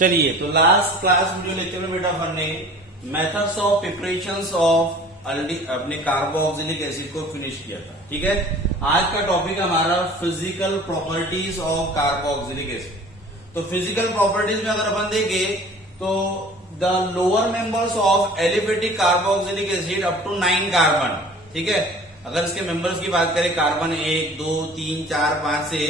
चलिए, तो last class video lecture में बेटा अपन ने मेथड्स ऑफ प्रिपरेशंस ऑफ अपने कार्बोक्सिलिक एसिड को फिनिश किया था। ठीक है, आज का टॉपिक हमारा physical properties of carboxylic acid. तो फिजिकल प्रॉपर्टीज में अगर अपन देखें तो the lower members of aliphatic carboxylic acid up to 9 carbon. ठीक है, अगर इसके मेंबर्स की बात करें कार्बन 1, 2, 3, 4, 5 से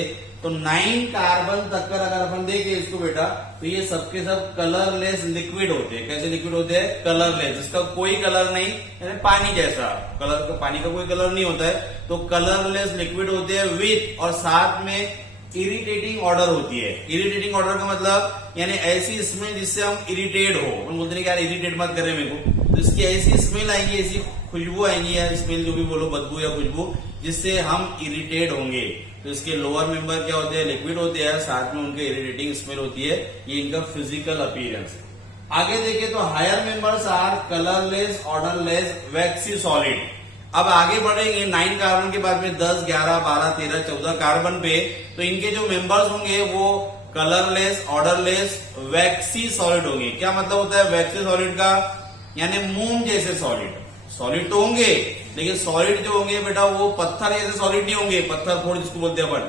तो 9 कार्बन तक कर अगर अपन देखें इसको बेटा तो ये सबके सब कलरलेस लिक्विड होते हैं। कैसे लिक्विड होते हैं? कलरलेस, जिसका कोई कलर नहीं, यानी पानी जैसा कलर, पानी का कोई कलर नहीं होता है, तो कलरलेस लिक्विड होते हैं विथ और साथ में इरिटेटिंग ऑर्डर होती है। इरिटेटिंग ऑर्डर का मतलब यानी ऐसी स्मेल जिससे हम इरिटेट हो, हम बोलते हैं कि यार इरिटेट मत करे मेरे को, तो इसकी ऐसी स्मेल आएंगी, ऐसी खुशबू आएंगी या स्मेल जो भी बोलो, बदबू या खुशबू, जिससे हम इरिटेट होंगे। तो इसके लोअर मेंबर क्या होते हैं? लिक्विड होते हैं, साथ में उनके इरिटेटिंग स्मेल होती है। ये इनका फिजिकल अपीयरेंस है। आगे देखें तो higher members are colourless, odourless, waxy solid. अब आगे बढ़ेंगे 9 कार्बन के बाद में 10, 11, 12, 13, 14 कार्बन पे, तो इनके जो मेंबर्स होंगे वो कलरलेस, ऑर्डरलेस, वैक्सी सॉलिड होंगे। क्या मतलब होता है वैक्सी सॉलिड का? यानी मोम जैसे सॉलिड। सॉलिड तो होंगे लेकिन सॉलिड जो होंगे बेटा वो पत्थर जैसे सॉलिड नहीं होंगे, पत्थर फोड़ जिसको बोलते हैं अपन,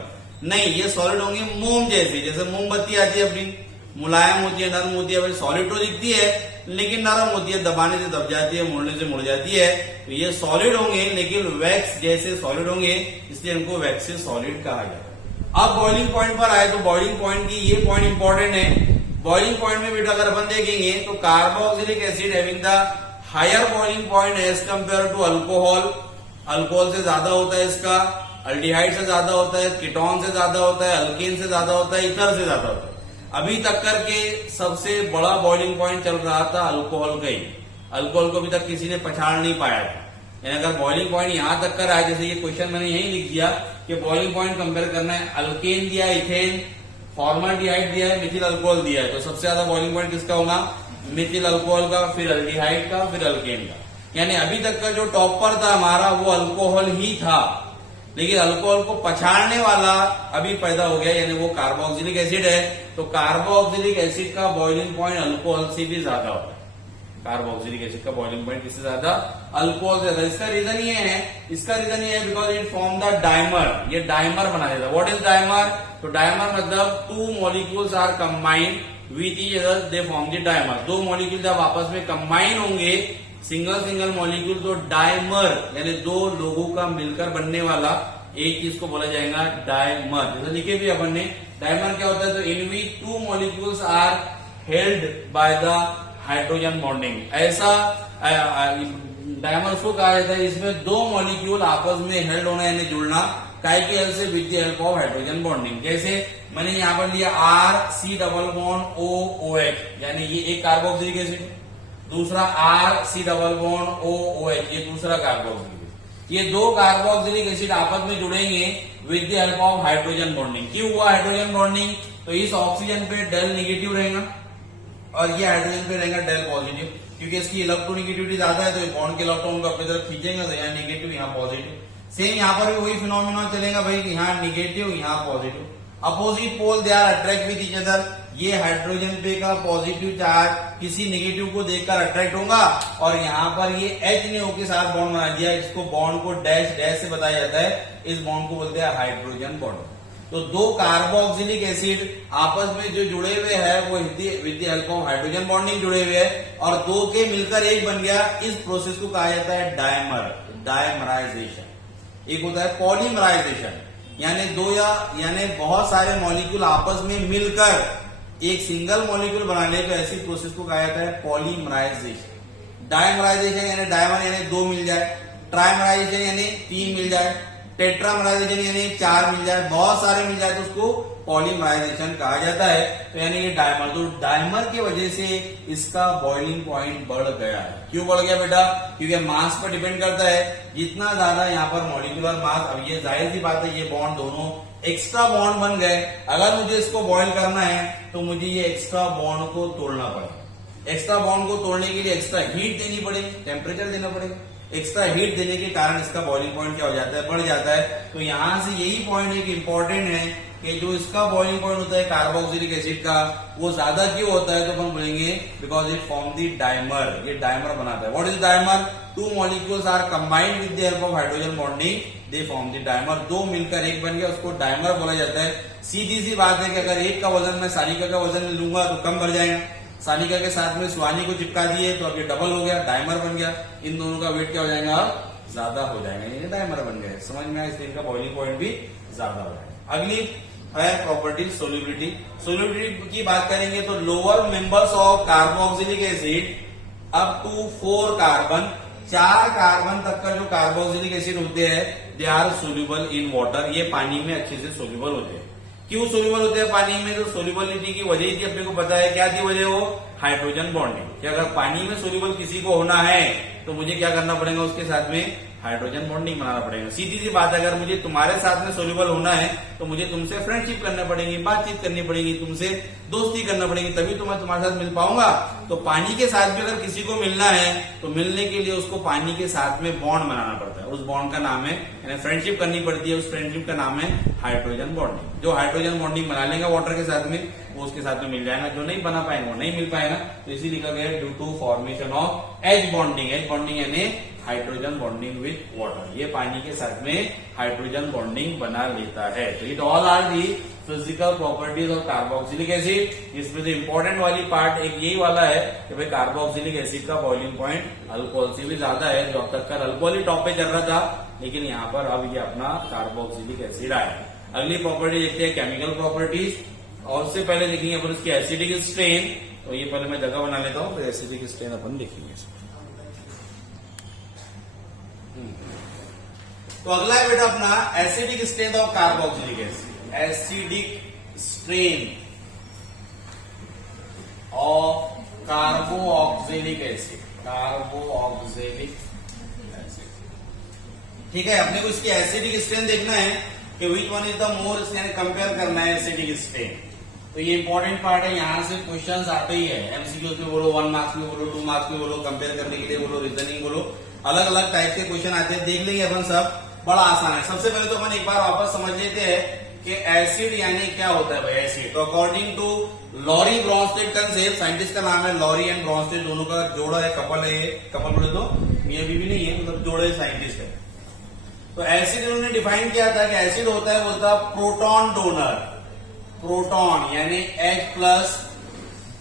नहीं, ये सॉलिड होंगे मोम जैसे। जैसे मोमबत्ती आती है अपनी, मुलायम होती है, नरम होती है, भाई सॉलिड तो दिखती है लेकिन नरम होती है, दबाने से दब जाती है, मोड़ने से मुड़ जाती है। तो ये सॉलिड होंगे लेकिन वैक्स जैसे सॉलिड होंगे, इसलिए इनको वैक्सी सॉलिड कहा जाता है। अब बॉइलिंग पॉइंट पर आए तो बॉइलिंग पॉइंट की ये पॉइंट इंपॉर्टेंट है। बॉइलिंग पॉइंट में बेटा अगर अपन देखेंगे तो carboxylic acid having the higher boiling point as compare to alcohol. Alcohol से ज्यादा होता है इसका, अल्डिहाइड से ज्यादा होता है, कीटोन से ज्यादा होता है, अल्केन से ज्यादा होता है, इथर से ज्यादा होता है। अभी तक करके सबसे बड़ा बॉइलिंग पॉइंट चल रहा था अल्कोहल का ही। अल्कोहल को अभी तक किसी ने पछाड़ नहीं पाया था। यानी अगर बॉइलिंग पॉइंट यहां तक कर आए, जैसे ये क्वेश्चन मैंने यही लिख दिया कि बॉइलिंग पॉइंट कंपेयर करना है, अल्केन दिया, इथेन, फॉर्मल्डिहाइड दिया है, मिथिल अल्कोहल दिया है, तो सबसे ज्यादा बॉइलिंग पॉइंट किसका होगा? मिथिल अल्कोहल का, फिर अल्डिहाइड का, फिर अल्केन का। यानी अभी तक का जो टॉपर था हमारा वो अल्कोहल ही था, लेकिन अल्कोहल को पछाड़ने वाला अभी पैदा हो गया, यानी वो कार्बोक्सिलिक एसिड है। तो कार्बोक्सिलिक एसिड का बॉइलिंग पॉइंट अल्कोहल से भी ज्यादा होता है। कार्बोक्सिलिक एसिड का बॉइलिंग पॉइंट किससे ज्यादा? अल्कोहल से ज्यादा। इसका रीजन ये है because it form the dimer. ये डाइमर बना देता है। What is dimer? तो डाइमर मतलब 2 molecules are combined with each other, they form the dimer. 2 molecule जब आपस में कंबाइन होंगे सिंगल मॉलिक्यूल, तो डाइमर यानी 2 लोगों का मिलकर बनने वाला एक चीज को बोला जाएगा डाइमर। जैसे लिखे भी अपन ने, डाइमर क्या होता है? तो in which 2 molecules are held by the hydrogen bonding. ऐसा डाइमर उसको कहा जाता है इसमें 2 मॉलिक्यूल आपस में हेल्ड होना यानी जुड़ना, काय की हेल्प से, with the help of hydrogen bonding. जैसे मैंने यहाँ पर लिया RC≡OOH, यानी ये एक कार्बोक्सिलिक एसिड, दूसरा RC≡OOH, ये दूसरा कार्बोक्सिलिक एसिड। ये 2 कार्बोक्सिलिक एसिड आपस में जुड़ेंगे with the help of hydrogen bonding. क्यों हुआ हाइड्रोजन बॉन्डिंग? तो इस ऑक्सीजन पे डेल नेगेटिव रहेगा और ये हाइड्रोजन पे रहेगा डेल पॉजिटिव, क्योंकि इसकी इलेक्ट्रोनेगेटिविटी ज्यादा है, तो बॉन्ड के इलेक्ट्रॉन को अपनी तरफ खींचेंगे, तो यहाँ नेगेटिव, यहाँ पॉजिटिव। सेम यहाँ पर भी वही फिनोमिना चलेगा भाई, यहाँ नेगेटिव, यहाँ positive. Opposite pole they are attract with each other. ये हाइड्रोजन पे का पॉजिटिव चार्ज किसी नेगेटिव को देखकर अट्रैक्ट होगा, और यहाँ पर ये H ने O के साथ बॉन्ड बना दिया। इसको बॉन्ड को डैश डैश से बताया जाता है, इस बॉन्ड को बोलते हैं हाइड्रोजन बॉन्ड। तो 2 कार्बोक्सिलिक एसिड आपस में जो जुड़े हुए हैं वो with the help of hydrogen bonding जुड़े हुए हैं, और 2 के मिलकर एक बन गया। इस प्रोसेस को कहा जाता है डायमर, डायमराइजेशन। एक होता है पॉलीमराइजेशन, यानी बहुत सारे मॉलिक्यूल आपस में मिलकर एक सिंगल मॉलिक्यूल बनाने को, ऐसी प्रोसेस को कहा जाता है पॉलीमराइजेशन। डायमराइजेशन यानी डायमर यानी 2 मिल जाए, ट्राइमराइजेशन यानी 3 मिल जाए, टेट्रामराइजेशन यानी 4 मिल जाए, बहुत सारे मिल जाए तो उसको पॉलीमराइजेशन कहा जाता है। तो यानी ये डायमर, तो डायमर की वजह से इसका बॉइलिंग पॉइंट बढ़ गया है। क्यों बढ़ गया बेटा? क्योंकि मास पर डिपेंड करता है, जितना ज्यादा यहाँ पर मॉलिक्यूलर मास, अब ये जाहिर सी बात है ये बॉन्ड दोनों एक्स्ट्रा बॉन्ड बन गए। अगर मुझे इसको बॉइल करना है तो मुझे ये एक्स्ट्रा बॉन्ड को तोड़ना पड़ेगा। एक्स्ट्रा बॉन्ड को तोड़ने के लिए एक्स्ट्रा हीट देनी पड़ेगी, टेम्परेचर देना पड़ेगा। एक्स्ट्रा हीट देने के कारण इसका बॉइलिंग पॉइंट क्या हो जाता है? बढ़ जाता है। तो यहां से यही पॉइंट एक इंपॉर्टेंट है कि जो इसका बॉइलिंग पॉइंट होता है कार्बोक्सिलिक एसिड का वो ज्यादा क्यों होता है, तो हम बोलेंगे because it form the dimer, ये डाइमर बनाता है। What is dimer? Two molecules are combined with the help of hydrogen bonding, they form the dimer. दो मिलकर एक बन गया, उसको डाइमर बोला जाता है। सीधी सी बात है कि अगर एक का वजन मैं सानिका का वजन लूंगा तो कम बढ़ जाएगा, सानिका के साथ में सुहानी को चिपका दिए तो अब ये डबल हो गया, डाइमर बन गया। इन दोनों का वेट क्या हो जाएगा? ज्यादा हो जाएगा, ये डाइमर बन गया। समझ में आया? इसलिए इनका बॉइलिंग पॉइंट भी ज्यादा हो जाएगा। अगली है प्रॉपर्टी सोल्यूबिलिटी। सोल्यूबिलिटी की बात करेंगे तो lower members of carboxylic acid up to 4 carbon, 4 carbon तक का जो कार्बोक्सिलिक एसिड होते हैं they are soluble in water, ये पानी में अच्छे से सोल्यूबल होते हैं। क्यों सोल्यूबल होते हैं पानी में? तो सोल्यूबिलिटी की वजह थी, अपने को पता है क्या थी वजह, वो हाइड्रोजन बॉन्डिंग। कि अगर पानी में सोल्यूबल किसी को होना है तो मुझे क्या करना पड़ेगा? उसके साथ में हाइड्रोजन बॉन्डिंग बनाना पड़ेगा। सीधी सी बात है, अगर मुझे तुम्हारे साथ में सोल्यूबल होना है तो मुझे तुमसे फ्रेंडशिप करना पड़ेगी, बातचीत करनी पड़ेगी, तुमसे दोस्ती करना पड़ेगी, तभी तो मैं तुम्हारे साथ मिल पाऊंगा। तो पानी के साथ भी अगर किसी को मिलना है तो मिलने के लिए उसको पानी के साथ में बॉन्ड बनाना पड़ता है। उस बॉन्ड का नाम है, यानी फ्रेंडशिप करनी पड़ती है, उस फ्रेंडशिप का नाम है हाइड्रोजन बॉन्डिंग। जो हाइड्रोजन बॉन्डिंग बना लेगा वाटर के साथ में वो उसके साथ में मिल जाएगा, जो नहीं बना पाएगा वो नहीं मिल पाएगा। तो इसी लिखा गया due to formation of H bonding. H bonding यानी हाइड्रोजन बॉन्डिंग विथ वाटर, ये पानी के साथ में हाइड्रोजन बॉन्डिंग बना लेता है। तो it all are the physical properties of carboxylic acid. इसमें जो इंपॉर्टेंट वाली पार्ट एक यही वाला है कि भाई कार्बोक्सिलिक एसिड का बॉइलिंग पॉइंट अल्कोहल से भी ज्यादा है। जो अब तक का अल्कोहल ही टॉप पे चल रहा था, लेकिन यहाँ पर अब ये अपना कार्बोक्सिलिक एसिड आया। अगली प्रॉपर्टी देखते हैं केमिकल प्रॉपर्टीज, और उससे पहले देखेंगे अपन उसकी एसिडिक स्ट्रेन। तो ये पहले मैं जगह बना लेता हूँ, फिर एसिडिक स्ट्रेन अपन देखेंगे। तो अगला है बेटा अपना acidic strain of carboxylic acid. Acidic strain of carboxylic acid, carboxylic acid. ठीक है, अपने को इसकी एसिडिक स्ट्रेन देखना है कि विच one is the more, compare करना है एसिडिक स्ट्रेन। तो ये इंपॉर्टेंट पार्ट है, यहां से क्वेश्चंस आते ही है। एमसीक्यूज में बोलो, 1 मार्क्स में बोलो, 2 मार्क्स में बोलो, कंपेयर करने के लिए बोलो, रीजनिंग बोलो, अलग अलग टाइप के क्वेश्चन आते हैं। देख लेंगे अपन सब, बड़ा आसान है। सबसे पहले तो अपन एक बार वापस समझ लेते हैं कि एसिड यानी क्या होता है भाई एसिड। तो according to Lowry Bronsted concept, scientist का नाम है लॉरी एंड ब्रॉन्स्टेड, दोनों का जोड़ा है, कपल है। ये कपल बोले तो मियां बीवी नहीं है, मतलब जोड़े साइंटिस्ट है। तो एसिड उन्होंने डिफाइन किया था कि एसिड होता है, बोलता प्रोटॉन डोनर, प्रोटॉन यानी H+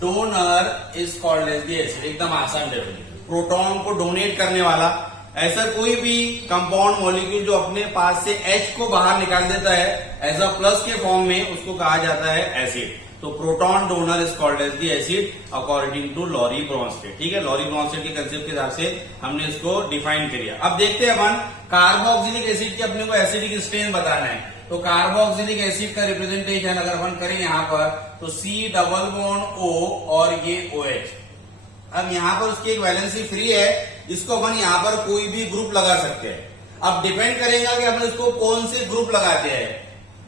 donor is called as the acid. एकदम आसान डेफिनेशन, प्रोटॉन को डोनेट करने वाला। ऐसा कोई भी कंपाउंड मॉलिक्यूल जो अपने पास से H को बाहर निकाल देता है एज अ प्लस के फॉर्म में, उसको कहा जाता है एसिड। तो proton donor is called as the acid according to Lowry Bronsted. ठीक है, लॉरी ब्रॉन्स्टेड के कंसेप्ट के हिसाब से हमने इसको डिफाइन किया। अब देखते हैं अपन कार्बोक्सिलिक एसिड की अपने को एसिडिक स्ट्रेन बताना है। तो कार्बोक्सिलिक एसिड का रिप्रेजेंटेशन अगर अपन करें यहाँ पर तो C+O और ये OH। अब यहाँ पर उसकी एक वैलेंसी फ्री है, इसको अपन यहाँ पर कोई भी ग्रुप लगा सकते हैं। अब डिपेंड करेगा कि अपन इसको कौन से ग्रुप लगाते हैं।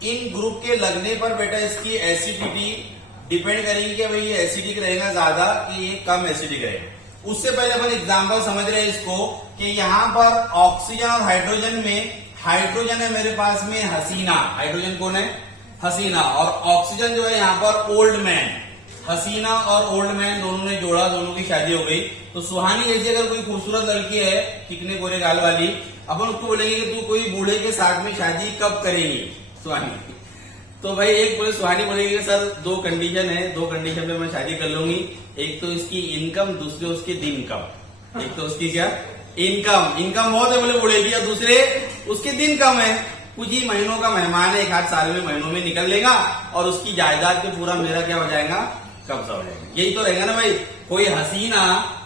इन ग्रुप के लगने पर बेटा इसकी एसिडिटी डिपेंड करेगी कि भाई ये एसिडिक रहेगा ज्यादा कि ये कम एसिडिक रहेगा। उससे पहले अपन एग्जांपल समझ रहे हैं इसको कि यहाँ पर ऑक्सीजन और हाइड्रोजन में, हाइड्रोजन है मेरे पास में हसीना, हाइड्रोजन कौन है? हसीना, और ऑक्सीजन जो है यहाँ पर ओल्ड मैन। हसीना और ओल्ड मैन दोनों ने जोड़ा, दोनों की शादी हो गई। तो सुहानी जैसी अगर कोई खूबसूरत लड़की है, कितने गोरे गाल वाली, अपन उसको बोलेंगे कि तू कोई बूढ़े के साथ में शादी कब करेगी सुहानी। तो भाई एक बोले सुहानी बोलेगी कि सर 2 कंडीशन है, 2 कंडीशन पे मैं शादी कर लूंगी। एक तो इसकी इनकम, दूसरे उसके दिन कम। एक तो उसकी क्या इनकम, इनकम बहुत है बोले बूढ़े की, और दूसरे उसके दिन कम है। कुछ ही महीनों का मेहमान है, 1 साल में महीनों में निकल लेगा और उसकी जायदाद पे पूरा मेरा क्या हो जाएगा? कब्जा हो जाएगा। यही तो रहेगा ना भाई। कोई हसीना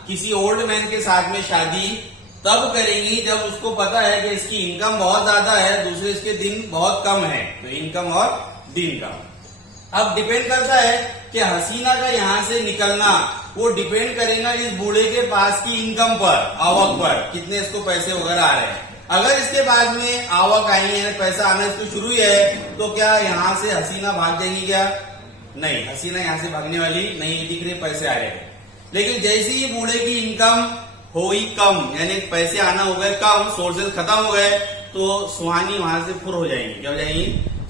किसी ओल्ड मैन के साथ में शादी तब करेंगी जब उसको पता है कि इसकी इनकम बहुत ज्यादा है, दूसरे इसके दिन बहुत कम है। तो इनकम और दिन कम। अब डिपेंड करता है कि हसीना का यहां से निकलना वो डिपेंड करेगा इस बूढ़े के पास की इनकम पर, आवक पर, कितने इसको पैसे वगैरह आ रहे हैं। अगर इसके बाद में आवक आई है, पैसा आना इसको शुरू ही है, तो क्या यहाँ से हसीना भाग जाएगी? क्या नहीं, हसीना यहाँ से भागने वाली नहीं, दिख रहे पैसे आ रहे हैं। लेकिन जैसे ही बूढ़े की इनकम हो ही कम, यानी पैसे आना हो गए कम, सोर्सेज खत्म हो गए, तो सुहानी वहां से फुर हो जाएंगी। क्या हो जाएंगी?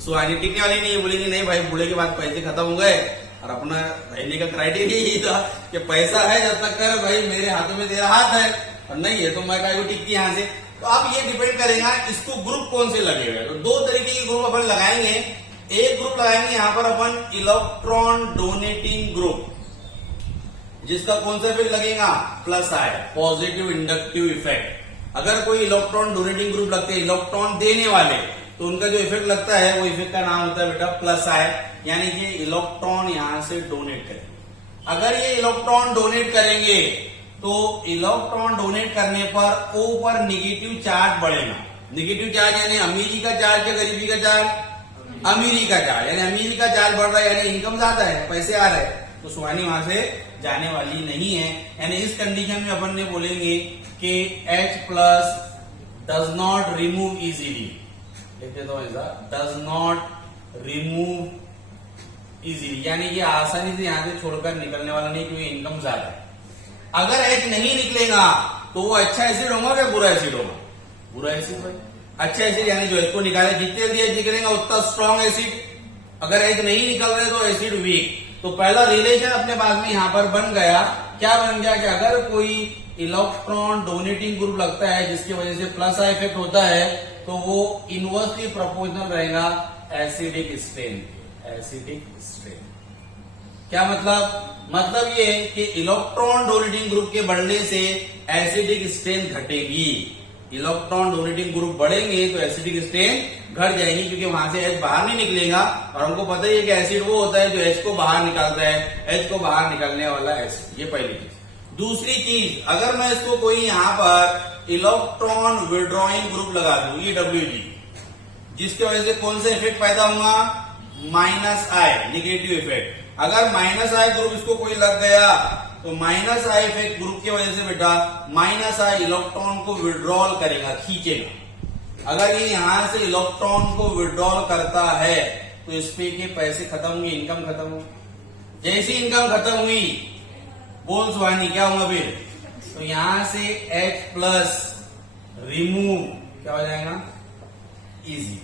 सुहानी टिकने वाली नहीं है, बोलेंगे नहीं भाई बूढ़े के बाद पैसे खत्म हो गए, और अपना रहने का क्राइटेरिया यही था कि पैसा है जब तक कर भाई मेरे हाथों में तेरा हाथ है, और नहीं है तो मैं कहीं को टिकती यहाँ से। तो अब ये डिपेंड करेगा इसको ग्रुप कौन से लगेगा। तो दो तरीके के ग्रुप अपन लगाएंगे। एक ग्रुप लगाएंगे यहाँ पर अपन इलेक्ट्रॉन डोनेटिंग ग्रुप, जिसका कौन सा इफेक्ट लगेगा, प्लस आई, पॉजिटिव इंडक्टिव इफेक्ट। अगर कोई इलेक्ट्रॉन डोनेटिंग ग्रुप लगते हैं इलेक्ट्रॉन देने वाले, तो उनका जो इफेक्ट लगता है वो इफेक्ट का नाम होता है बेटा प्लस आई, यानी कि इलेक्ट्रॉन यहां से डोनेट करेंगे। अगर ये इलेक्ट्रॉन डोनेट करेंगे तो इलेक्ट्रॉन डोनेट करने पर ओ पर निगेटिव चार्ज बढ़ेगा। निगेटिव चार्ज यानी अमीरी का चार्ज या गरीबी का चार्ज, अमीरी का चार्ज, यानी अमीरी का चार्ज बढ़ रहा है यानी इनकम ज्यादा है, पैसे आ रहे हैं, तो सुहानी वहां से जाने वाली नहीं है। यानी इस कंडीशन में अपन ने बोलेंगे कि H plus does not remove easily, लिख देता हूं ऐसा, डज नॉट रिमूव इजीली, यानी ये आसानी से यहां से छोड़कर निकलने वाला नहीं क्योंकि इनकम ज्यादा है। अगर H नहीं निकलेगा तो वो अच्छा एसिड होगा या बुरा एसिड होगा, बुरा एसिड भाई। अच्छा एसिड यानी जो इसको निकाले, जितने जल्दी H निकलेगा उतना स्ट्रॉन्ग एसिड। अगर H नहीं निकल रहे तो एसिड वीक। तो पहला रिलेशन अपने पास में यहां पर बन गया, क्या बन गया कि अगर कोई इलेक्ट्रॉन डोनेटिंग ग्रुप लगता है जिसकी वजह से प्लस आई इफेक्ट होता है, तो वो इनवर्सली प्रोपोर्शनल रहेगा एसिडिक स्ट्रेन। एसिडिक स्ट्रेन क्या मतलब ये कि इलेक्ट्रॉन डोनेटिंग ग्रुप के बढ़ने से एसिडिक स्ट्रेन घटेगी। इलेक्ट्रॉन डोनेटिंग ग्रुप बढ़ेंगे तो एसिडिक स्ट्रेन घट जाएगी, क्योंकि वहां से H बाहर नहीं निकलेगा। और हमको पता ही है कि एसिड वो होता है जो H को बाहर निकालता है, H को बाहर निकालने वाला एसिड। ये पहली चीज। दूसरी चीज, अगर मैं इसको कोई यहां पर इलेक्ट्रॉन विड्रॉइंग ग्रुप लगा दूं, EWG, जिसकी वजह से कौन सा इफेक्ट पैदा होगा, माइनस आई, निगेटिव इफेक्ट। अगर माइनस आई ग्रुप इसको कोई लग गया तो माइनस आई इफेक्ट ग्रुप की वजह से बेटा माइनस आई इलेक्ट्रॉन को विड्रॉल करेगा, खींचेगा। अगर ये यहां से इलेक्ट्रॉन को विड्रॉल करता है तो इसपे के पैसे खत्म हुए, इनकम खत्म हुई। जैसी इनकम खत्म हुई, बोल सुहानी क्या होगा फिर, तो यहां से H प्लस रिमूव क्या हो जाएगा, इजी।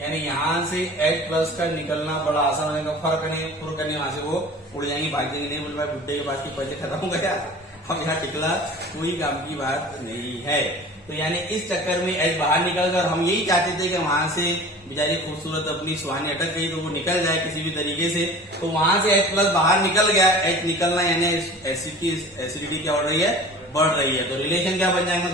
यानी यहां से H प्लस का निकलना बड़ा आसान हो जाएगा। फर्क नहीं वहां से वो उड़ जाएंगे, भाग जाएंगे, नहीं बोल भाई बुड्ढे के पास के पैसे खत्म हो गया, हम यहाँ टिकला, कोई काम की बात नहीं है। तो यानी इस चक्कर में H बाहर निकल गया, और हम यही चाहते थे कि वहां से बेचारी खूबसूरत अपनी सुहानी अटक गई तो वो निकल जाए किसी भी तरीके से। तो वहां से H प्लस बाहर निकल गया, H निकलना यानी एसिडिटी क्या हो रही है, बढ़ रही है। तो रिलेशन क्या बन जाएगा,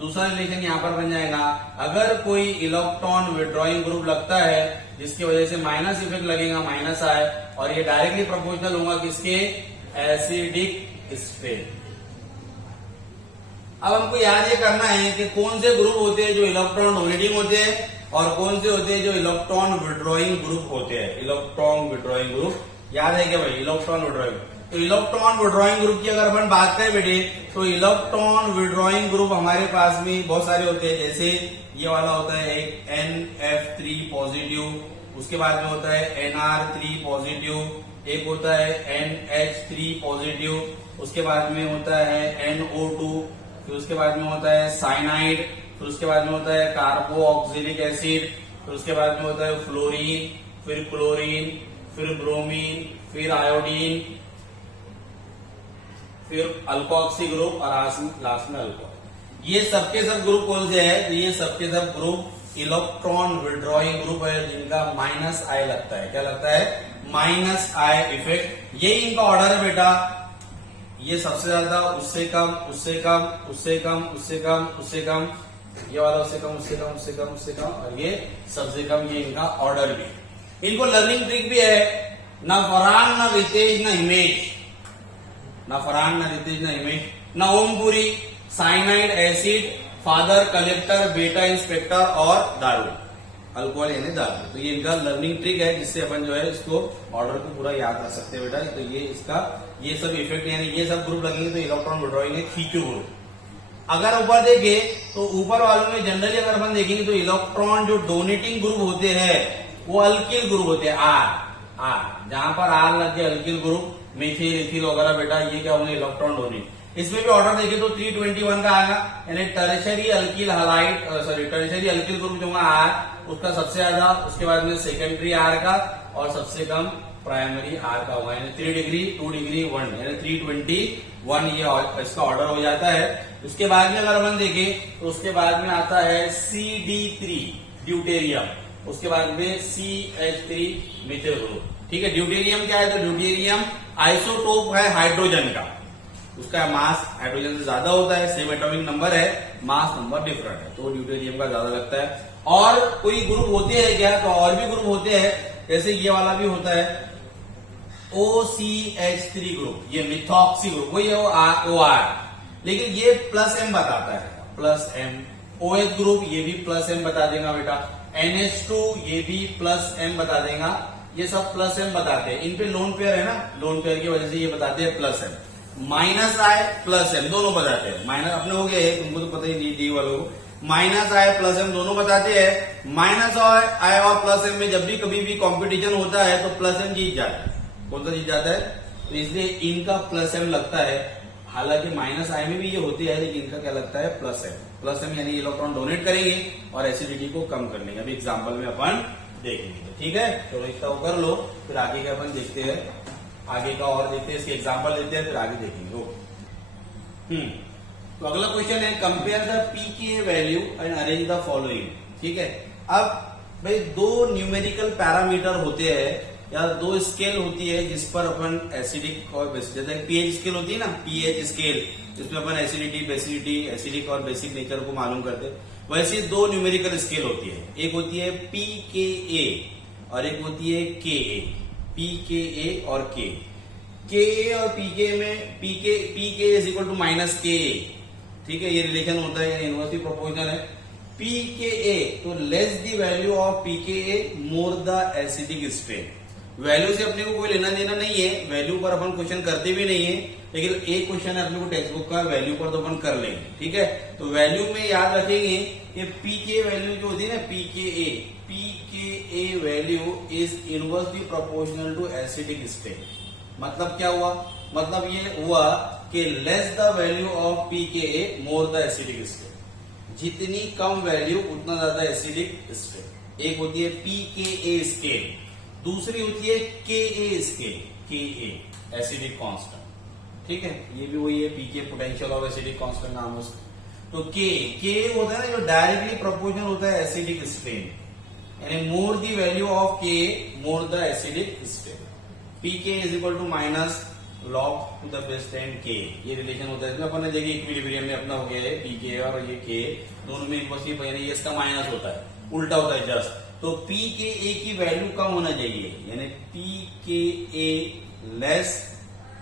दूसरा रिलेशन यहाँ पर बन जाएगा, अगर कोई इलेक्ट्रॉन विड्रॉइंग ग्रुप लगता है जिसकी वजह से माइनस इफेक्ट लगेगा, माइनस आए, और ये डायरेक्टली प्रोपोर्शनल होगा किसके, एसिडिक स्ट्रेन। अब हमको याद ये करना है कि कौन से ग्रुप होते हैं जो इलेक्ट्रॉन डोनेटिंग होते हैं और कौन से होते हैं जो इलेक्ट्रॉन विड्रॉइंग ग्रुप होते हैं। इलेक्ट्रॉन विड्रॉइंग ग्रुप याद है क्या भाई, इलेक्ट्रॉन विड्रॉइंग। तो इलेक्ट्रॉन विड्रॉइंग ग्रुप की अगर अपन बात करें बेटे, तो इलेक्ट्रॉन विड्रॉइंग ग्रुप हमारे पास में बहुत सारे होते हैं। जैसे ये वाला होता है एक NF3 पॉजिटिव, उसके बाद में होता है NR3 पॉजिटिव, एक होता है NH3 पॉजिटिव, उसके बाद में होता है NO2, फिर उसके बाद में होता है साइनाइड, फिर उसके बाद में होता है कार्बोक्सिलिक एसिड, फिर उसके बाद में होता है फ्लोरीन, फिर क्लोरीन, फिर ब्रोमीन, फिर आयोडीन, फिर अल्कोक्सी ग्रुप और लास्ट में अल्कोहल। ये सबके सब ग्रुप कौन से है, तो ये सबके सब ग्रुप इलेक्ट्रॉन विड्रॉइंग ग्रुप है जिनका माइनस आई लगता है। क्या लगता है, माइनस आई इफेक्ट। यही इनका ऑर्डर है बेटा, ये सबसे ज्यादा, उससे कम, उससे कम, उससे कम, उससे कम, उससे कम, ये वाला उससे कम, उससे कम, उससे कम, उससे कम, और ये सबसे कम। ये इनका ऑर्डर भी। इनको लर्निंग ट्रिक भी है, ना फरहान, ना रितेश, ना हिमेश, ना फरहान, ना रितेश, ना हिमेश, ना Om Puri, cyanide acid, father collector, बेटा इंस्पेक्टर और दारू, अल्कोहल यानी दारू। तो ये इनका लर्निंग ट्रिक है जिससे अपन जो है इसको ऑर्डर को पूरा याद रख सकते हैं बेटा। तो ये इसका ये सब इफेक्ट यानी ये सब ग्रुप लगेंगे तो इलेक्ट्रॉन विड्रॉइंग है खींचो ग्रुप। अगर ऊपर देखे तो ऊपर वालों में जनरली अगर अपन देखेंगे तो इलेक्ट्रॉन जो डोनेटिंग ग्रुप होते हैं वो अल्किल ग्रुप होते हैं, आर, जहां पर आर लग गया अल्किल ग्रुप, मिथिल, इथिल वगैरह बेटा, ये क्या होंगे, इलेक्ट्रॉन डोनेट। इसमें भी ऑर्डर देखे तो 321 का आएगा, यानी tertiary alkyl halide, tertiary alkyl group जो आर, उसका सबसे ज्यादा, उसके बाद में सेकेंडरी आर का और सबसे कम प्राइमरी आर का होगा, यानी 3 डिग्री 2 डिग्री 1 यानी 321 ये इसका ऑर्डर हो जाता है। उसके बाद में अगर अपन देखें तो उसके बाद में आता है CD3 ड्यूटेरियम, उसके बाद में CH3 मिथिल ग्रुप। ठीक है, ड्यूटेरियम क्या है? तो ड्यूटेरियम आइसोटोप है हाइड्रोजन का, उसका मास हाइड्रोजन से ज्यादा होता है, सेम एटॉमिक नंबर है, मास नंबर डिफरेंट है, तो ड्यूटेरियम का ज्यादा लगता है। और कोई ग्रुप होते हैं क्या? तो और भी ग्रुप होते हैं, जैसे ये वाला भी होता है OCH3 ग्रुप, ये मिथॉक्सी ग्रुप, वही है OR, लेकिन ये +M बताता है, +M। OH ग्रुप ये भी +M बता देगा बेटा, NH2 ये भी +M बता देगा, ये सब +M बताते हैं। इन पे लोन पेयर है ना, लोन पेयर की वजह से ये बताते हैं +M। -I +M दोनों बताते हैं, माइनस अपने हो गया है, तुमको तो पता ही नहीं डी वालों को, -I +M दोनों बताते हैं। -I और +M में जब भी कभी भी कंपटीशन होता है तो +M जीत जाता है। कौन सा जीत जाता है? तो इसलिए इनका +M लगता है, हालांकि -I में भी ये होते हैं, लेकिन इनका क्या लगता है? +M यानी इलेक्ट्रॉन डोनेट करेंगे और एसिडिटी को कम कर लेंगे। अभी एग्जाम्पल में अपन देखेंगे, ठीक है। चलो इसका वो कर लो, फिर आगे का अपन देखते हैं, आगे का और देखते हैं, इसके एग्जाम्पल देते हैं, फिर आगे देखेंगे। तो अगला क्वेश्चन है compare the pKa value and arrange the following. ठीक है, अब भाई दो न्यूमेरिकल पैरामीटर होते हैं या दो स्केल होती है जिस पर अपन एसिडिक और बेसिक, जैसे पीएच स्केल होती है ना, पीएच स्केल, जिसमें अपन एसिडिटी, बेसिडिटी, एसिडिक और बेसिक नेचर को मालूम करते हैं, वैसे दो न्यूमेरिकल स्केल होती है, एक होती है pKa और एक होती है Ka। pKa और K, Ka और pK में pK is equal to -Ka, ठीक है, ये रिलेशन होता है, इनवर्सली प्रोपोर्शनल है। pKa तो less the value of pKa more the acidic strength. Value से अपने को कोई लेना देना नहीं है, वैल्यू पर अपन क्वेश्चन करते भी नहीं है, लेकिन एक क्वेश्चन है अपने को टेक्स्ट बुक का, वैल्यू पर तो अपन कर लेंगे, ठीक है। तो वैल्यू में याद रखेंगे कि pK वैल्यू जो होती है ना, pKa value is inversely proportional to acidic strain. मतलब क्या हुआ? मतलब ये हुआ कि less the value of pKa more the acidic strain, जितनी कम वैल्यू उतना ज्यादा एसिडिक स्ट्रेन। एक होती है pKa स्केल, दूसरी होती है Ka scale, Ka acidic constant, ठीक है, ये भी वही है, pK potential of acidic constant नाम है उसका। तो K होता है ना जो डायरेक्टली प्रोपोर्शनल होता है एसिडिक स्ट्रेन, यानी more the value of K more the acidic strain. pK is equal to minus log to the base 10K, ये रिलेशन होता है। इसमें अपन ने देखिए इक्विलिब्रियम में अपना हो गया है pK और ये K दोनों में इनवर्सली, ये इसका माइनस होता है, उल्टा होता है जस्ट। तो pKa की वैल्यू कम होना चाहिए, यानी pKa लेस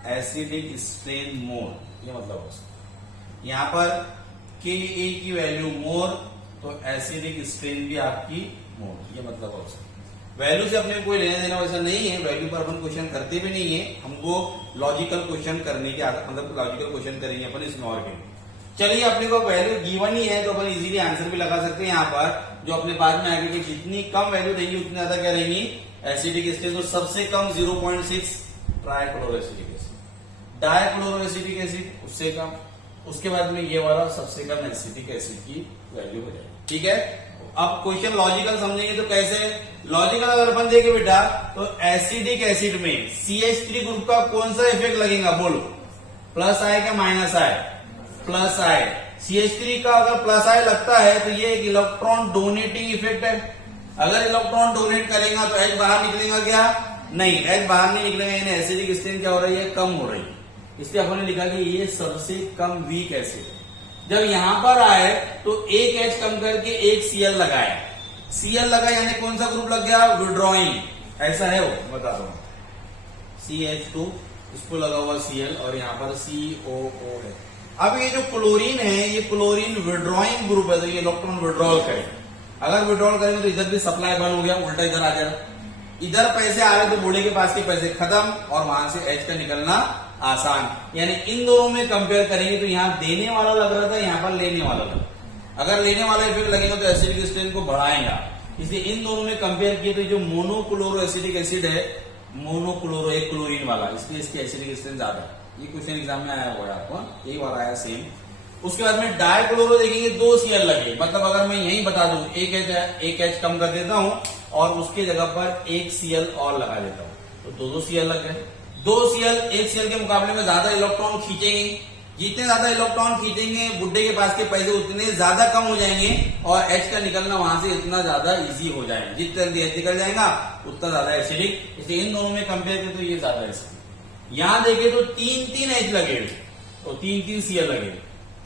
एसिडिक स्ट्रेन मोर, ये मतलब हो सकता। यहाँ पर Ka की वैल्यू मोर तो एसिडिक स्ट्रेन भी आपकी मोर, ये मतलब हो सकता। वैल्यू से अपने कोई लेना देना वैसा नहीं है, वैल्यू पर अपन क्वेश्चन करते भी नहीं है, हमको लॉजिकल क्वेश्चन करने की आदत, मतलब लॉजिकल क्वेश्चन करेंगे अपन इसमें और के। चलिए अपने को वैल्यू गिवन ही है तो अपन इजीली आंसर भी लगा सकते हैं। यहाँ पर जो अपने पास में आगे कि जितनी कम वैल्यू रहेगी उतनी ज्यादा क्या रहेंगी? Acidic strain. तो सबसे कम 0.6 ट्राइक्लोरोएसिडिक एसिड, डाइक्लोरोएसिडिक एसिड उससे कम, उसके बाद में ये वाला सबसे कम एसिडिक एसिड की वैल्यू हो जाएगी, ठीक है। अब क्वेश्चन लॉजिकल समझेंगे तो कैसे? लॉजिकल अगर अपन देखे बेटा तो एसिडिक एसिड में CH3 ग्रुप का कौन सा इफेक्ट लगेगा बोलो? +I का -I? +I। CH3 का अगर +I लगता है तो ये एक इलेक्ट्रॉन डोनेटिंग इफेक्ट है। अगर इलेक्ट्रॉन डोनेट करेगा तो H बाहर निकलेगा क्या? नहीं, H बाहर नहीं निकलेगा, यानी एसिडिक स्ट्रेन क्या हो रही है? कम हो रही है। इसलिए अपन ने लिखा कि ये सबसे कम वीक एसिड है। जब यहां पर आए तो एक H कम करके एक Cl लगाया, Cl लगा यानी कौन सा ग्रुप लग गया? विड्रॉइंग, ऐसा है वो, बता दो। CH2 इसको लगा हुआ Cl और यहाँ पर COO है। अब ये जो क्लोरीन है, ये क्लोरीन विड्रॉइंग ग्रुप है, तो ये इलेक्ट्रॉन विड्रॉल करे। अगर विड्रॉल करेंगे तो इधर भी सप्लाई बंद हो गया, उल्टा इधर आ जाएगा। इधर पैसे आ रहे तो बॉडी के पास के पैसे खत्म और वहां से H का निकलना आसान। यानी इन दोनों में कंपेयर करेंगे तो यहाँ देने वाला लग रहा था, यहाँ पर लेने वाला लग। अगर लेने वाला इफेक्ट लगेगा तो एसिडिक स्ट्रेन को बढ़ाएगा, इसलिए इन दोनों में कंपेयर किए तो जो मोनोक्लोरो एसिडिक एसिड है, मोनोक्लोरो एक क्लोरीन वाला, इसलिए इसकी एसिडिक स्ट्रेन ज्यादा है। ये क्वेश्चन एग्जाम में आया हुआ है आपको, यही वाला आया सेम। उसके बाद में डाइक्लोरो देखेंगे 2 Cl लगे, मतलब अगर मैं यही बता दूं एक H कम कर देता हूं और उसके जगह पर 1 Cl और लगा देता हूं तो 2 Cl लग गए। 2 Cl 1 Cl के मुकाबले में ज्यादा इलेक्ट्रॉन खींचेंगे, जितने ज्यादा इलेक्ट्रॉन खींचेंगे बुड्ढे के पास के पैसे उतने ज्यादा कम हो जाएंगे और H का निकलना वहां से इतना ज्यादा इजी हो जाएगा। जितना जल्दी H निकल जाएगा उतना ज्यादा एसिडिक, इसलिए इन दोनों में कंपेयर करें तो ये ज्यादा एसिडिक। यहां देखे तो 3 H लगे तो 3 Cl लगे,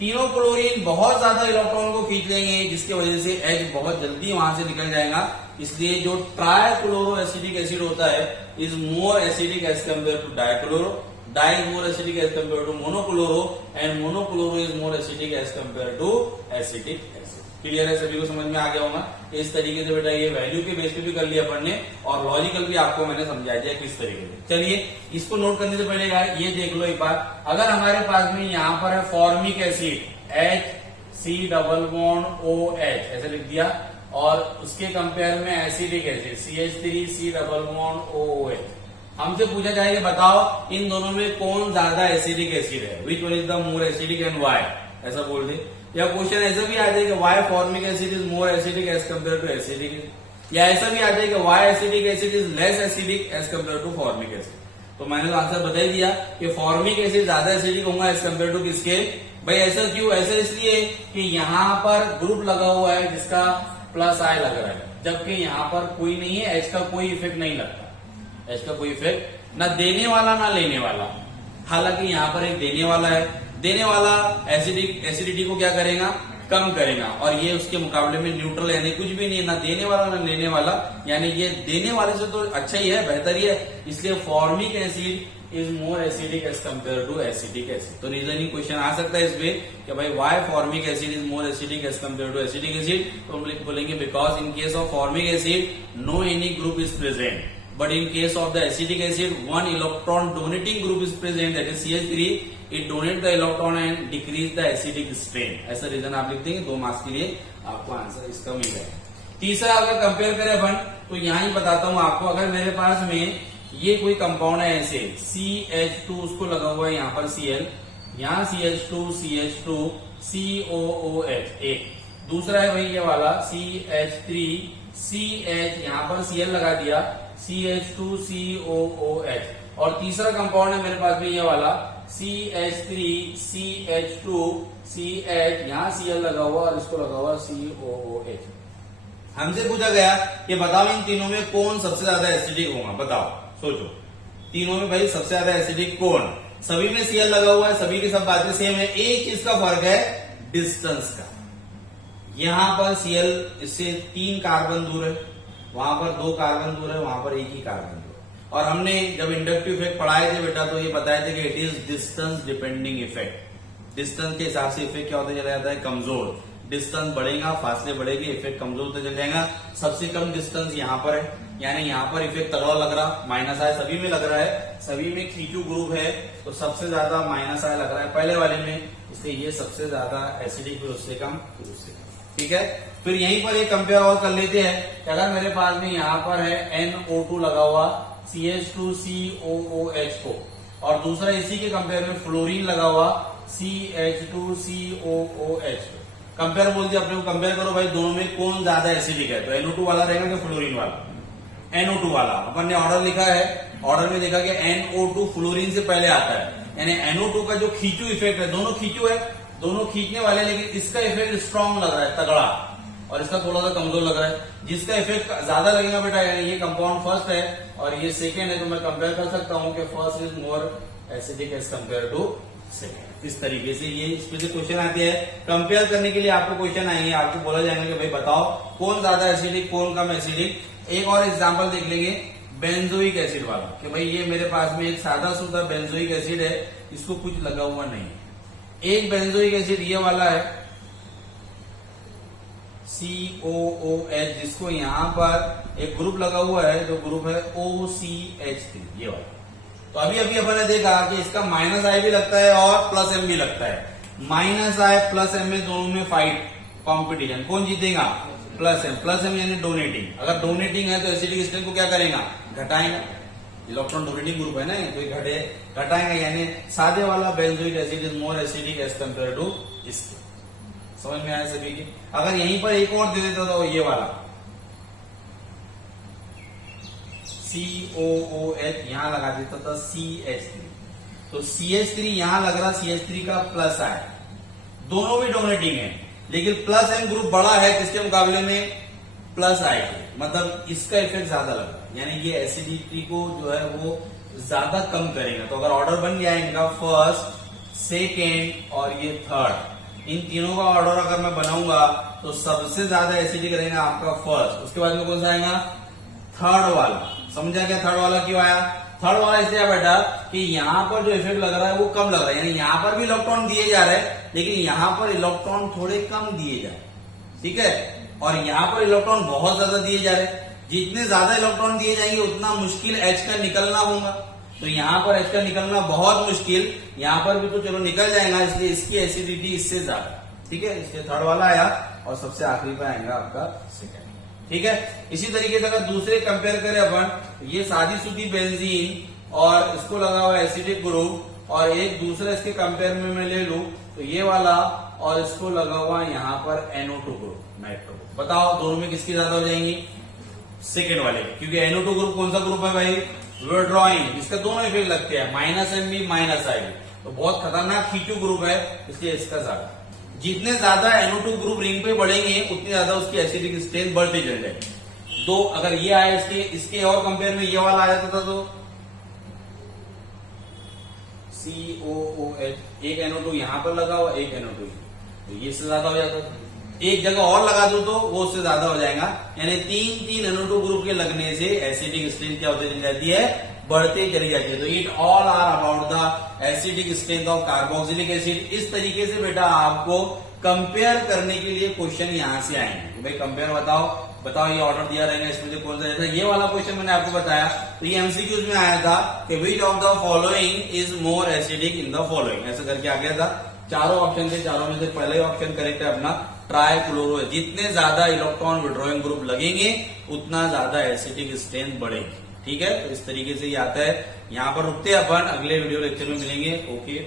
तीनों क्लोरीन बहुत ज्यादा इलेक्ट्रॉन को खींच लेंगे जिसकी वजह से H बहुत जल्दी वहां से निकल जाएगा। इसलिए जो ट्राइक्लोरो एसिडिक एसिड होता है is more acidic as compare to dichloro, di is more acidic as compare to monochloro and monochloro is more acidic as compare to acetic acid. Clear है, सभी को समझ में आ गया होगा। इस तरीके से बेटा ये वैल्यू के बेस पे भी कर लिया अपन ने और लॉजिकल भी आपको मैंने समझा दिया किस तरीके से। चलिए इसको नोट करने से पहले ये देख लो एक बार, अगर हमारे पास में यहाँ पर है फॉर्मिक एसिड HC≡OH ऐसे लिख दिया और उसके कंपेयर में एसिडिक एसिड CH3C≡OOH, हमसे पूछा जाएगा बताओ इन दोनों में कौन ज्यादा एसिडिक एसिड है, which one is the more acidic and why, ऐसा बोल दे। या क्वेश्चन ऐसा भी आ जाएगा why formic acid is more acidic as compare to acidic, या ऐसा भी आ जाएगा why acidic acid is less acidic as compare to formic acid. तो मैंने तो आंसर बता ही दिया कि फॉर्मिक एसिड ज्यादा एसिडिक होगा एज कम्पेयर टू किसके। भाई ऐसा क्यों, ऐसा इसलिए कि यहाँ पर ग्रुप लगा हुआ है जिसका प्लस आई लग रहा है, जबकि यहाँ पर कोई नहीं है, एच का कोई इफेक्ट नहीं लगता, एच का कोई इफेक्ट ना देने वाला ना लेने वाला। हालांकि यहाँ पर एक देने वाला है, देने वाला एसिडिटी को क्या करेगा, कम करेगा, और ये उसके मुकाबले में न्यूट्रल यानी कुछ भी नहीं, ना देने वाला ना लेने वाला, यानी ये देने वाले से तो अच्छा ही है, बेहतर ही है। इसलिए formic acid is more acidic as compare to acidic acid. तो रीजनिंग क्वेश्चन आ सकता है इसमें कि भाई why formic acid is more acidic as compare to acidic acid, तो हम बोलेंगे because in case of formic acid no any group is present, but in case of the acetic acid one electron donating group is present, that is CH3, it donate the electron and decrease the acidic strain। ऐसा reason आप लिख देंगे, 2 marks के लिए आपको answer इसका मिल जाएगा। तीसरा अगर कंपेयर करें अपन तो यहाँ ही बताता हूँ आपको, अगर मेरे पास में ये कोई कंपाउंड है ऐसे CH2 उसको लगा हुआ है यहाँ पर Cl, यहाँ CH2 COOH एक, दूसरा है भाई ये वाला CH3 CH, यहाँ पर Cl लगा दिया CH2COOH, और तीसरा कंपाउंड है मेरे पास में ये वाला CH3CH2CH, यहाँ Cl लगा हुआ और इसको लगा हुआ COOH। हमसे पूछा गया कि बताओ इन तीनों में कौन सबसे ज्यादा एसिडिक होगा, बताओ सोचो, तीनों में भाई सबसे ज्यादा एसिडिक कौन। सभी में Cl लगा हुआ है, सभी की सब बातें सेम है, एक चीज का फर्क है डिस्टेंस का। यहां पर Cl इससे 3 कार्बन दूर है, वहां पर 2 कार्बन दूर है, वहां पर 1 ही कार्बन दूर है। और हमने जब इंडक्टिव इफेक्ट पढ़ाए थे बेटा तो ये बताए थे कि it is distance depending effect. Distance के हिसाब से इफेक्ट क्या होता चला जाता है, कमजोर। डिस्टेंस बढ़ेगा, फासले बढ़ेगे, इफेक्ट कमजोर होता चल जाएगा। सबसे कम डिस्टेंस यहाँ पर है, यानी यहाँ पर इफेक्ट तगड़ा लग रहा, माइनस आई सभी में लग रहा है, सभी में खींचू ग्रुप है तो सबसे ज्यादा माइनस आई लग रहा है पहले वाले में, इसलिए ये सबसे ज्यादा एसिडिक, फिर उससे कम, फिर उससे कम। ठीक है, फिर यहीं पर एक कंपेयर और कर लेते हैं कि अगर मेरे पास में यहाँ पर है NO2 लगा हुआ CH2COOH को, और दूसरा इसी के कंपेयर में फ्लोरीन लगा हुआ CH2COOH। कंपेयर बोल दिया अपने को, कंपेयर करो भाई दोनों में कौन ज्यादा एसिडिक है, तो NO2 वाला रहेगा कि फ्लोरीन वाला, NO2 वाला। अपन ने ऑर्डर लिखा है, ऑर्डर में देखा कि NO2 फ्लोरीन से पहले आता है, यानी NO2 का जो खींचू इफेक्ट है, दोनों खींचू है, दोनों खींचने वाले, लेकिन इसका इफेक्ट स्ट्रांग लग रहा है, तगड़ा, और इसका थोड़ा सा कमजोर लग रहा है। जिसका इफेक्ट ज्यादा लगेगा बेटा, यानी ये कंपाउंड फर्स्ट है और ये सेकेंड है, तो मैं कंपेयर कर सकता हूं कि first is more acidic as compare to second. इस तरीके से ये इसमें से क्वेश्चन आते हैं। कंपेयर करने के लिए आपको क्वेश्चन आएंगे, आपको बोला जाएगा कि भाई बताओ कौन ज्यादा एसिडिक कौन कम एसिडिक। एक और एग्जाम्पल देख लेंगे बेंजोइक एसिड वाला, कि भाई ये मेरे पास में एक सादा सुधा बेंजोइक एसिड है, इसको कुछ लगा हुआ नहीं। एक बेंजोइक एसिड ये वाला है COOH, जिसको यहाँ पर एक ग्रुप लगा हुआ है, जो ग्रुप है OCH3 ये वाला। तो अभी अपन ने देखा कि इसका माइनस आई भी लगता है और प्लस एम भी लगता है। माइनस आई प्लस एम में दोनों में फाइट, कॉम्पिटिशन, कौन जीतेगा, प्लस एम। प्लस एम यानी डोनेटिंग, अगर डोनेटिंग है तो एसिडिक स्ट्रेंथ को क्या करेगा, घटाएगा। इलेक्ट्रॉन डोनेटिंग ग्रुप है ना, कोई घटाएंगे, यानी सादे वाला benzoic acid is more acidic as compare to इसके। समझ में आया सभी की? अगर यहीं पर एक और दे देता तो ये वाला COOH यहां लगा देता था CH3, तो CH3 यहां लग रहा, CH3 का प्लस आया, दोनों भी डोनेटिंग है, लेकिन प्लस M ग्रुप बड़ा है किसके मुकाबले में, प्लस I के, मतलब इसका इफेक्ट ज्यादा लग रहा है, यानी ये एसिडिटी को जो है वो ज्यादा कम करेगा। तो अगर ऑर्डर बन गया इनका फर्स्ट, सेकेंड और ये थर्ड, इन तीनों का ऑर्डर अगर मैं बनाऊंगा तो सबसे ज्यादा एसिडिक रहेगा आपका फर्स्ट, उसके बाद में कौन सा आएगा, थर्ड वाला। समझा क्या थर्ड वाला क्यों आया? थर्ड वाला इसलिए बेटा कि यहाँ पर जो इफेक्ट लग रहा है वो कम लग रहा है, यानी यहाँ पर भी इलेक्ट्रॉन दिए जा रहे हैं लेकिन यहाँ पर इलेक्ट्रॉन थोड़े कम दिए जा रहे, ठीक है, और यहाँ पर इलेक्ट्रॉन बहुत ज्यादा दिए जा रहे हैं। जितने ज्यादा इलेक्ट्रॉन दिए जाएंगे उतना मुश्किल H का निकलना होगा, तो यहाँ पर H का निकलना बहुत मुश्किल, यहाँ पर भी तो चलो निकल जाएगा, इसलिए इसकी एसिडिटी इससे ज्यादा, ठीक है, इसलिए थर्ड वाला आया और सबसे आखिरी पे आएगा आपका सेकेंड, ठीक है। इसी तरीके से अगर दूसरे कंपेयर करें अपन, ये सादी सुदी बेंजीन और इसको लगा हुआ एसिडिक ग्रुप, और एक दूसरा इसके कंपेयर में मैं ले लूं तो ये वाला और इसको लगा हुआ यहाँ पर NO2 ग्रुप, नाइट्रो, बताओ दोनों में किसकी ज्यादा हो जाएंगी, सेकेंड वाले, क्योंकि NO2 ग्रुप कौन सा ग्रुप है भाई, विड्रॉइंग, इसका दोनों इफेक्ट लगते हैं, -M भी -I भी, तो बहुत खतरनाक He2 ग्रुप है, इसलिए इसका ज्यादा। जितने ज्यादा NO2 ग्रुप रिंग पे बढ़ेंगे उतनी ज्यादा उसकी एसिडिक स्ट्रेंथ बढ़ती चल जाएगी। तो अगर ये आया इसके और कंपेयर में ये वाला आ जाता था तो COOH, एक NO2 यहां पर लगा हुआ, एक NO2, तो ये से ज्यादा हो जाता था। एक जगह और लगा दो तो वो उससे ज्यादा हो जाएगा, यानी तीन NO2 ग्रुप के लगने से एसिडिक स्ट्रेंथ क्या होती चली जाती है, बढ़ती चली जाती है। तो it all are about the acidic strength of carboxylic acid. इस तरीके से बेटा आपको कंपेयर करने के लिए क्वेश्चन यहां से आएंगे, भाई कंपेयर बताओ ये ऑर्डर दिया रहेगा, इसमें से कौन सा रहता है। ये वाला क्वेश्चन मैंने आपको बताया, तो ये एमसीक्यूज में आया था कि which of the following is more acidic in the following, ऐसा करके आ गया था। चारों ऑप्शन थे, चारों में से पहले ऑप्शन करेक्ट है अपना ट्राइक्लोरो। जितने ज्यादा इलेक्ट्रॉन विड्रॉइंग ग्रुप लगेंगे उतना ज्यादा एसिडिक स्ट्रेंथ बढ़ेगी, ठीक है। तो इस तरीके से ये आता है। यहाँ पर रुकते हैं अपन, अगले वीडियो लेक्चर में मिलेंगे। ओके।